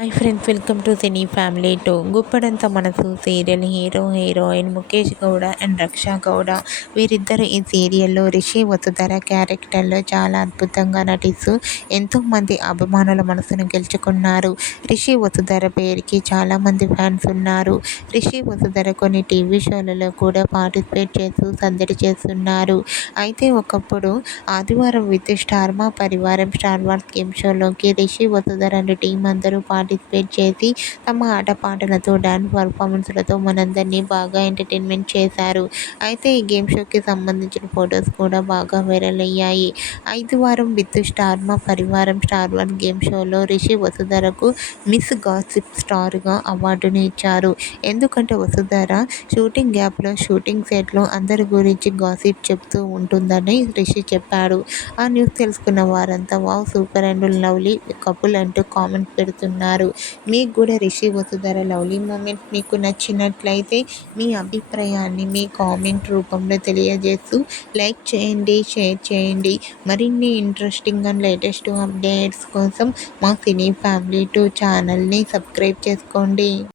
Hi friends welcome to cine family two Guppedantha మనసు serial hero heroine Mukesh Gowda and Raksha Gowda. వీరిద్దరు ఈ సీరియల్లో రిషి వసుధర క్యారెక్టర్లో చాలా అద్భుతంగా నటిస్తూ ఎంతోమంది అభిమానుల మనసును గెలుచుకున్నారు. రిషి వసుధర పేరుకి చాలామంది ఫ్యాన్స్ ఉన్నారు. రిషి వసుధర కొన్ని టీవీ షోలలో కూడా పార్టిసిపేట్ చేస్తూ సందడి చేస్తున్నారు. అయితే ఒకప్పుడు ఆదివారం with star Maa Parivaram star wars game షోలోకి Rishi Vasudhara and team అందరూ పార్టీ పార్టిసిపేట్ చేసి తమ ఆటపాటలతో డ్యాన్స్ పర్ఫార్మెన్స్లతో మనందరినీ బాగా ఎంటర్టైన్మెంట్ చేశారు. అయితే ఈ గేమ్ షోకి సంబంధించిన ఫొటోస్ కూడా బాగా వైరల్ అయ్యాయి. ఐదు వారం with star Maa Parivaram star one game షోలో రిషి వసుధరకు మిస్ గాసిప్ స్టార్గా అవార్డుని ఇచ్చారు. ఎందుకంటే వసుధర షూటింగ్ గ్యాప్లో షూటింగ్ సెట్లో అందరి గురించి గాసిప్ చెప్తూ ఉంటుందని రిషి చెప్పాడు. ఆ న్యూస్ తెలుసుకున్న వారంతా wow super and lovely couple అంటూ కామెంట్ పెడుతున్నారు. ఉన్నారు మీకు కూడా రిషి వసుధర లవ్లీ మూమెంట్ మీకు నచ్చినట్లయితే మీ అభిప్రాయాన్ని మీ కామెంట్ రూపంలో తెలియజేస్తూ లైక్ చేయండి షేర్ చేయండి. మరిన్ని ఇంట్రెస్టింగ్ అండ్ లేటెస్ట్ అప్డేట్స్ కోసం మా సినీ ఫ్యామిలీ టూ ఛానల్ని సబ్స్క్రైబ్ చేసుకోండి.